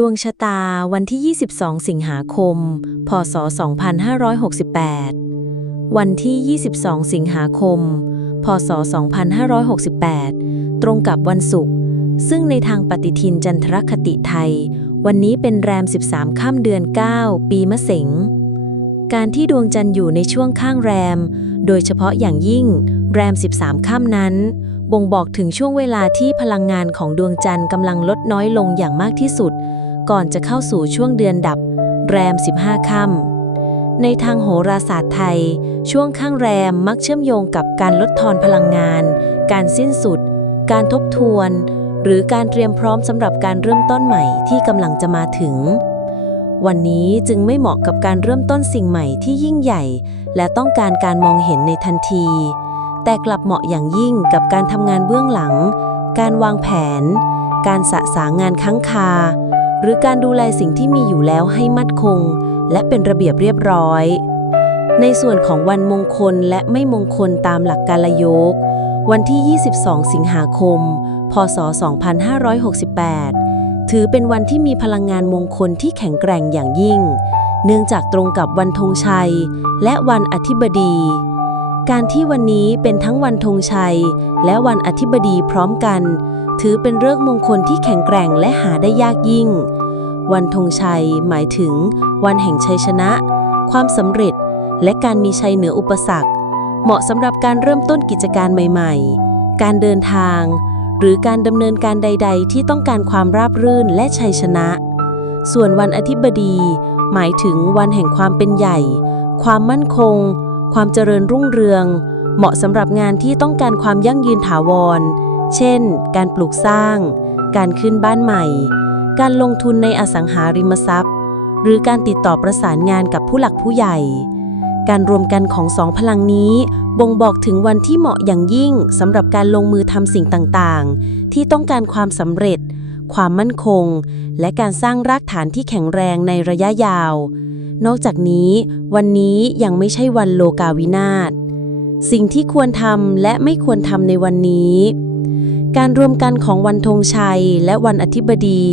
ดวงชะตาวันที่ 22 สิงหาคม พศ 2568 วันที่ 22 สิงหาคม พศ 2568 ตรงกับวันศุกร์ ซึ่งในทางปฏิทินจันทรคติไทย วันนี้เป็นแรม 13ค่ำเดือน 9 ปีมะเสงการที่ดวงจันทร์อยู่ในช่วงข้างแรม โดยเฉพาะอย่างยิ่ง แรม 13 ค่ำนั้น บ่งบอกถึงช่วงเวลาที่พลังงานของดวงจันทร์กำลังลดน้อยลงอย่างมากที่สุด ก่อนจะเข้าสู่ช่วงเดือนดับ แรม 15 ค่ำ ในทางโหราศาสตร์ไทย ช่วงข้างแรมมักเชื่อมโยงกับการลดทอนพลังงาน การสิ้นสุด การทบทวน หรือการเตรียมพร้อมสำหรับการเริ่มต้นใหม่ที่กำลังจะมาถึง วันนี้จึงไม่เหมาะกับการเริ่มต้นสิ่งใหม่ที่ยิ่งใหญ่ และต้องการการมองเห็นในทันที แต่กลับเหมาะอย่างยิ่งกับการทำงานเบื้องหลัง การวางแผน การสะสางงานค้างคา หรือการดูแลสิ่งที่มีอยู่แล้วให้มั่นคง และเป็นระเบียบเรียบร้อย ในส่วนของวันมงคลและไม่มงคลตามหลักกาลโยก วันที่ 22 สิงหาคม พศ 2568 ถือเป็นวันที่มีพลังงานมงคลที่แข็งแกร่งอย่างยิ่ง เนื่องจากตรงกับวันธงชัย และวันอธิบดี การที่วันนี้เป็นทั้งวันธงชัย และวันอธิบดีพร้อมกัน ถือเป็นเรื่องมงคลที่แข็งแกร่งและหาได้ยากยิ่ง วันธงชัยหมายถึง วันแห่งชัยชนะ ความสำเร็จ และการมีชัยเหนืออุปสรรค เหมาะสำหรับการเริ่มต้นกิจการใหม่ ๆ การเดินทาง หรือการดำเนินการใด ๆ ที่ต้องการความราบรื่นและชัยชนะ ส่วนวันอธิบดี หมายถึงวันแห่งความเป็นใหญ่ ความมั่นคง ความเจริญรุ่งเรือง เหมาะสำหรับงานที่ต้องการความยั่งยืนถาวร เช่น การปลูกสร้าง การขึ้นบ้านใหม่ การลงทุนในอสังหาริมทรัพย์ หรือการติดต่อประสานงานกับผู้หลักผู้ใหญ่ การรวมกันของสองพลังนี้ บ่งบอกถึงวันที่เหมาะอย่างยิ่งสำหรับการลงมือทำสิ่งต่างๆ ที่ต้องการความสำเร็จ ความมั่นคง และการสร้างรากฐานที่แข็งแรงในระยะยาว นอกจากนี้ วันนี้ยังไม่ใช่วันโลกาวินาศ สิ่งที่ควรทำและไม่ควรทำในวันนี้ การรวมกันของวันธงชัยและวันอธิบดี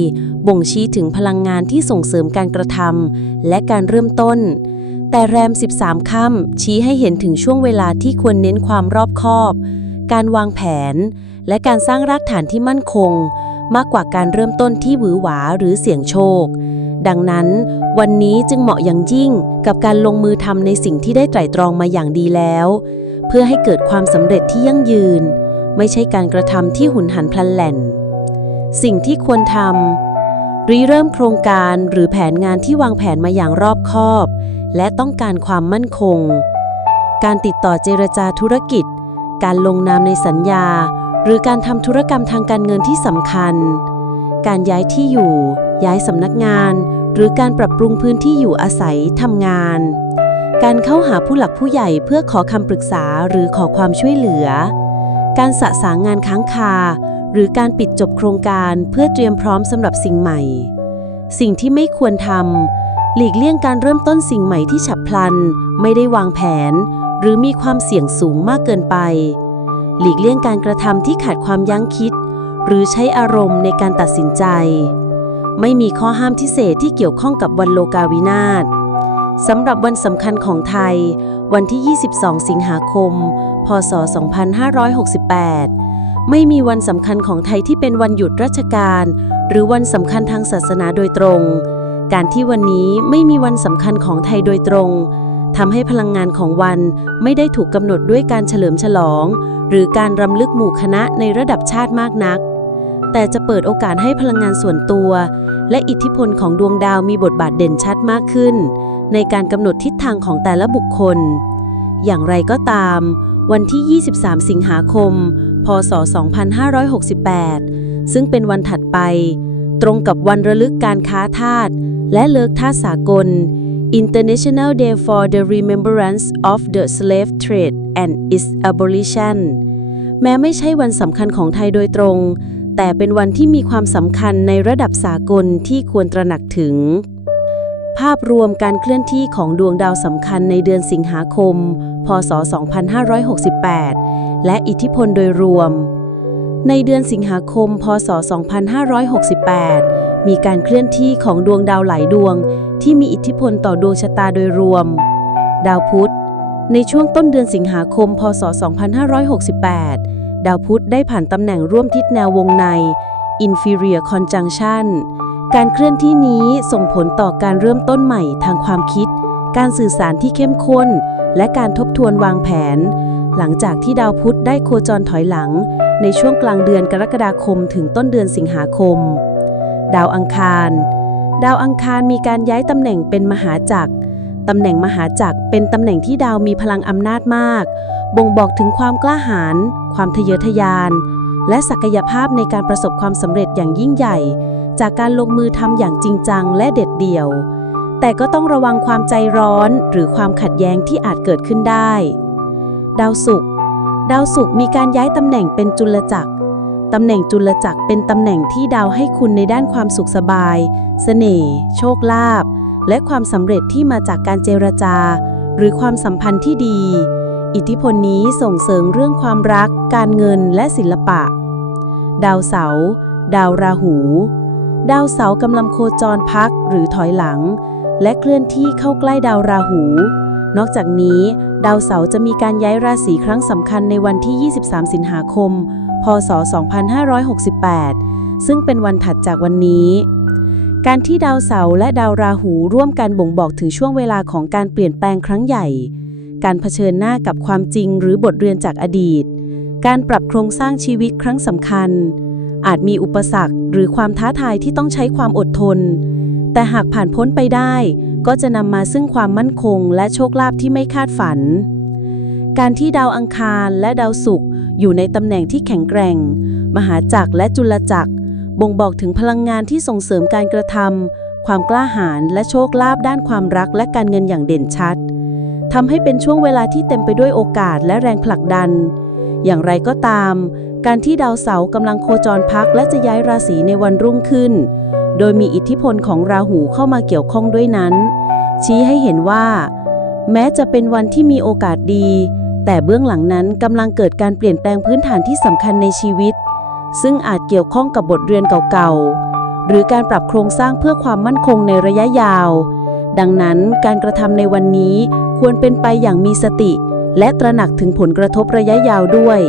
บ่งชี้ถึงพลังงานที่ส่งเสริมการกระทำและการเริ่มต้น แต่แรม 13 ค่ำชี้ให้เห็นถึงช่วงเวลาที่ควรเน้นความรอบคอบ การวางแผน และการสร้างรากฐานที่มั่นคง มากกว่าการเริ่มต้นที่หวือหวาหรือเสี่ยงโชค ดังนั้น วันนี้จึงเหมาะอย่างยิ่งกับการลงมือทำในสิ่งที่ได้ไตร่ตรองมาอย่างดีแล้ว เพื่อให้เกิดความสำเร็จที่ยั่งยืน ไม่ใช่การกระทำที่หุนหันพลันแหล่น สิ่งที่ควรทำริเริ่มโครงการหรือแผนงานที่วางแผนมาอย่างรอบคอบ และต้องการความมั่นคง การติดต่อเจรจาธุรกิจ การลงนามในสัญญา หรือการทำธุรกรรมทางการเงินที่สำคัญ การย้ายที่อยู่ ย้ายสำนักงาน หรือการปรับปรุงพื้นที่อยู่อาศัยทำงาน การเข้าหาผู้หลักผู้ใหญ่เพื่อขอคำปรึกษาหรือขอความช่วยเหลือ การสะสางงานค้างคา หรือการปิดจบโครงการเพื่อเตรียมพร้อมสำหรับสิ่งใหม่ สิ่งที่ไม่ควรทำหลีกเลี่ยงการเริ่มต้นสิ่งใหม่ที่ฉับพลัน ไม่ได้วางแผน หรือมีความเสี่ยงสูงมากเกินไป หลีกเลี่ยงการกระทำที่ขาดความยั้งคิดหรือใช้อารมณ์ในการตัดสินใจ ไม่มีข้อห้ามพิเศษที่เกี่ยวข้องกับวันโลกาวินาศสำหรับวันสำคัญของไทย วันที่ 22 สิงหาคม พศ 2568 ไม่มีวันสำคัญของไทยที่เป็นวันหยุดราชการ หรือวันสำคัญทางศาสนาโดยตรง การที่วันนี้ไม่มีวันสำคัญของไทยโดยตรงทำให้พลังงานของวันไม่ได้ถูกกำหนดด้วยการเฉลิมฉลอง หรือการรำลึกหมู่คณะในระดับชาติมากนัก แต่จะเปิดโอกาสให้พลังงานส่วนตัว และอิทธิพลของดวงดาวมีบทบาทเด่นชัดมากขึ้น ในการกำหนดทิศทางของแต่ละบุคคล อย่างไรก็ตาม วันที่ 23 สิงหาคม พศ 2568 ซึ่งเป็นวันถัดไป ตรงกับวันระลึกการค้าทาสและเลิกทาสสากล International Day for the Remembrance of the Slave Trade and its Abolition แม้ไม่ใช่วันสำคัญของไทยโดยตรง แต่เป็นวันที่มีความสำคัญในระดับสากลที่ควรตระหนักถึง ภาพรวมการเคลื่อนที่ของดวงดาวสำคัญในเดือนสิงหาคม พศ 2568 และอิทธิพลโดยรวม ในเดือนสิงหาคม พศ 2568 มีการเคลื่อนที่ของดวงดาวหลายดวง ที่มีอิทธิพลต่อดวงชะตาโดยรวม ดาวพุธ ในช่วงต้นเดือนสิงหาคม พศ 2568 ดาวพุธได้ผ่านตำแหน่งร่วมทิศแนววงใน Inferior Conjunction การเคลื่อนที่นี้ส่งผลต่อการเริ่มต้นใหม่ทางความคิด การสื่อสารที่เข้มข้น และการทบทวนวางแผน หลังจากที่ดาวพุธได้โคจรถอยหลัง ในช่วงกลางเดือนกรกฎาคมถึงต้นเดือนสิงหาคม ดาวอังคาร ดาวอังคารมีการย้ายตำแหน่งเป็นมหาจักร ตำแหน่งมหาจักรเป็นตำแหน่งที่ดาวมีพลังอำนาจมาก บ่งบอกถึงความกล้าหาญความทะเยอทะยาน และศักยภาพในการประสบความสำเร็จอย่างยิ่งใหญ่ จากการลงมือทำอย่างจริงจังและเด็ดเดี่ยว แต่ก็ต้องระวังความใจร้อนหรือความขัดแย้งที่อาจเกิดขึ้นได้ ดาวศุกร์ดาวศุกร์มีการย้ายตำแหน่งเป็นจุลจักรตำแหน่งจุลจักรเป็นตำแหน่งที่ดาวให้คุณในด้านความสุขสบายเสน่ห์ โชคลาภ และความสำเร็จที่มาจากการเจรจา หรือความสัมพันธ์ที่ดี อิทธิพลนี้ส่งเสริมเรื่องความรัก การเงินและศิลปะ ดาวเสาร์ดาวราหู ดาวเสาร์กำลังโคจรพักหรือถอยหลัง และเคลื่อนที่เข้าใกล้ดาวราหู นอกจากนี้ ดาวเสาร์จะมีการย้ายราศีครั้งสำคัญในวันที่ 23 สิงหาคม พศ 2568 ซึ่งเป็นวันถัดจากวันนี้ การที่ดาวเสาร์และดาวราหูร่วมกันบ่งบอกถึงช่วงเวลาของการเปลี่ยนแปลงครั้งใหญ่ การเผชิญหน้ากับความจริงหรือบทเรียนจากอดีต การปรับโครงสร้างชีวิตครั้งสำคัญ อาจมีอุปสรรคหรือความท้าทายที่ต้องใช้ความอดทน แต่หากผ่านพ้นไปได้ ก็จะนำมาซึ่งความมั่นคง และโชคลาภที่ไม่คาดฝัน การที่ดาวอังคารและดาวศุกร์อยู่ในตำแหน่งที่แข็งแกร่ง มหาจักรและจุลจักร บ่งบอกถึงพลังงานที่ส่งเสริมการกระทำความกล้าหาญและโชคลาภด้านความรักและการเงินอย่างเด่นชัดทำให้เป็นช่วงเวลาที่เต็มไปด้วยโอกาสและแรงผลักดัน อย่างไรก็ตาม การที่ดาวเสาร์กำลังโคจรพักและจะย้ายราศีในวันรุ่งขึ้น โดยมีอิทธิพลของราหูเข้ามาเกี่ยวข้องด้วยนั้น ชี้ให้เห็นว่า แม้จะเป็นวันที่มีโอกาสดี แต่เบื้องหลังนั้นกำลังเกิดการเปลี่ยนแปลงพื้นฐานที่สำคัญในชีวิต ซึ่งอาจเกี่ยวข้องกับบทเรียนเก่าๆ หรือการปรับโครงสร้างเพื่อความมั่นคงในระยะยาว ดังนั้นการกระทำในวันนี้ควรเป็นไปอย่างมีสติ และตระหนักถึงผลกระทบระยะยาวด้วย